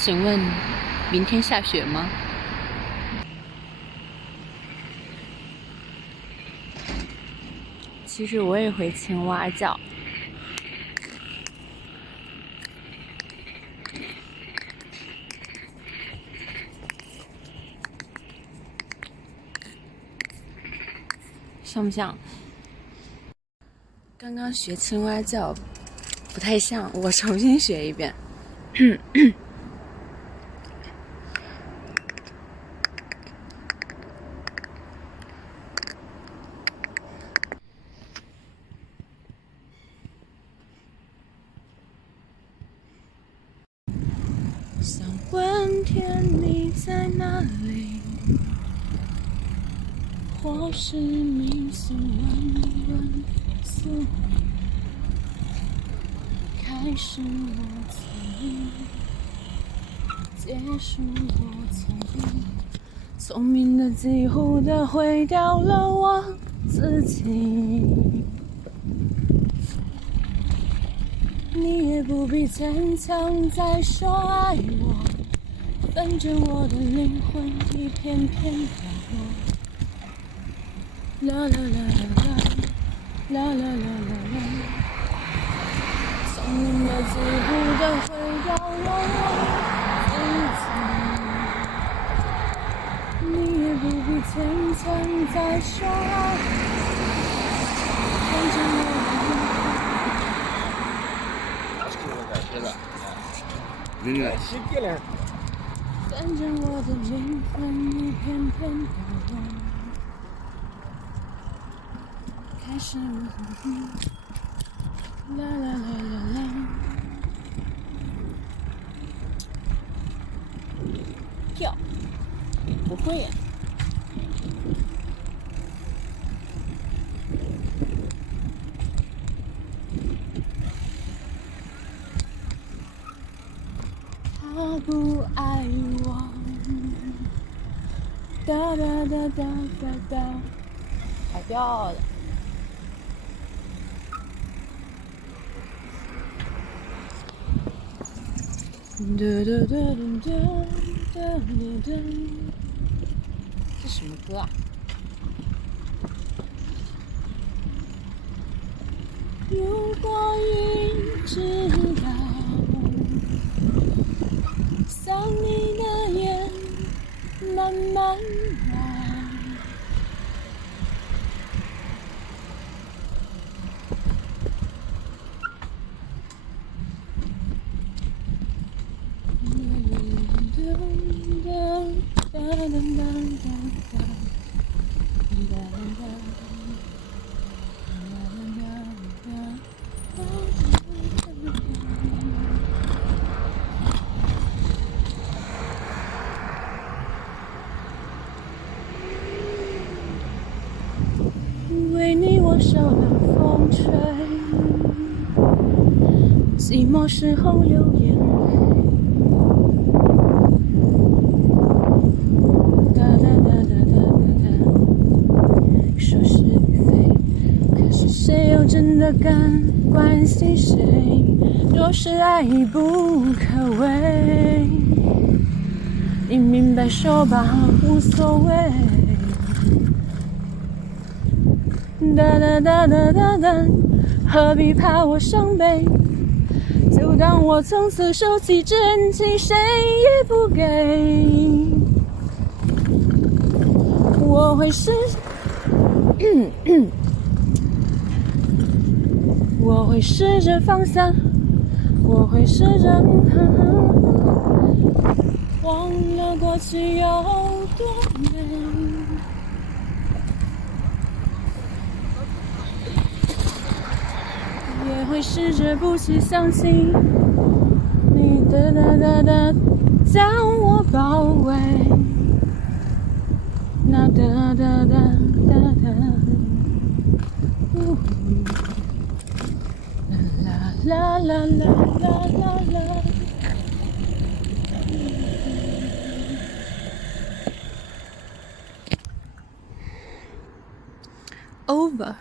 请问明天下雪吗？其实我也会青蛙叫。像不像？刚刚学青蛙叫不太像，我重新学一遍。想问天你在哪里？或是迷信问宿命，开始我聪结束我聪明的几乎都毁掉了我自己。你也不必坚强再说爱我，反正我的灵魂一片片凋落。啦啦啦啦啦啦啦啦啦，聪明的几乎都毁掉了我自己。你也不必坚强再说爱我，反正我的灵魂。反正我的灵魂一片片凋落，开始啦啦啦啦啦，跳不会呀。他不爱我，哒哒哒哒哒哒，跑调了。嘟嘟嘟嘟嘟嘟嘟嘟，这什么歌啊？如果一直到想你的眼慢慢来，为你我受了风吹，寂寞时候流眼泪，哒哒哒哒哒哒哒，说是与非，可是谁又真的敢关心谁？若是爱已不可为，你明白说吧，无所谓。哒哒哒哒哒哒，何必怕我伤悲？就当我从此收起真情，谁也不给。我会我会试着放下，我会试着忘了过去有多美。也会试着不去相信你的哒哒哒将我包围，那哒哒哒哒哒，啦啦啦啦啦啦啦。Over。